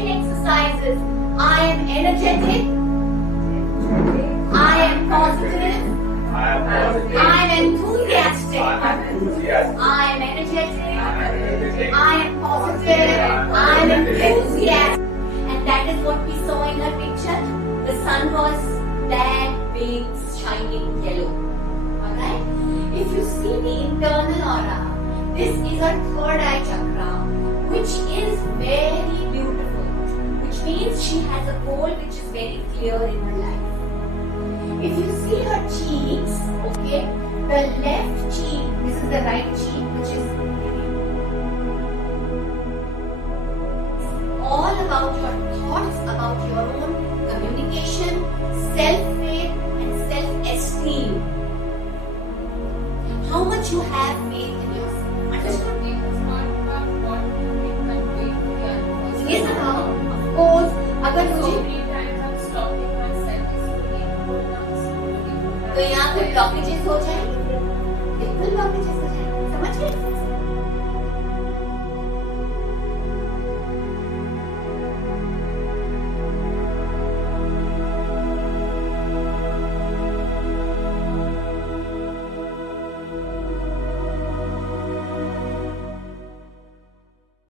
breathing exercises. I am energetic. I am positive. I am enthusiastic. I am energetic. I am positive. I am enthusiastic. And that is what we saw in her picture. The sun was that big, shining yellow. Alright? If you see the internal aura, this is her third eye chakra, which is very beautiful. Which means she has a goal which is very clear in her life. If you see her cheeks, okay, the left cheek, this is the right cheek, which is all about your thoughts, about your own communication, self-faith and self-esteem. How much you have faith in